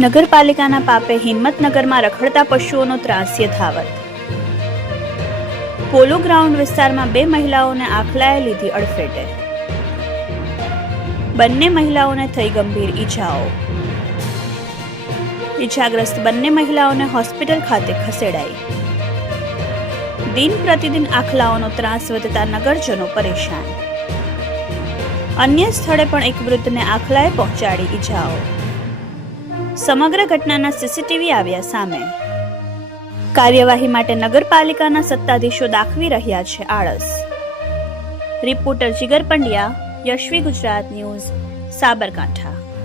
નગરપાલિકાના પાપે હિંમતનગરમાં રખડતા પશુઓનો ત્રાસ ધાવત પોલો ગ્રાઉન્ડ વિસ્તારમાં બે મહિલાઓને આખલાએ લીધી અડફેટે. બંને મહિલાઓને થઈ ગંભીર ઈજાઓ. ઈજાગ્રસ્ત બંને મહિલાઓને હોસ્પિટલ ખાતે ખસેડાઈ. દિન પ્રતિદિન આખલાઓનો ત્રાસ વધતા નગરજનો પરેશાન. અન્ય સ્થળે પણ એક વૃદ્ધને આખલાએ પહોંચાડી ઈજાઓ. સમગ્ર ઘટનાના સીસીટીવી આવ્યા સામે. કાર્યવાહી માટે નગરપાલિકાના સત્તાધીશો દાખવી રહ્યા છે આળસ. Reporter Jigar Pandya, Yashvi Gujarat news, Sabarkantha.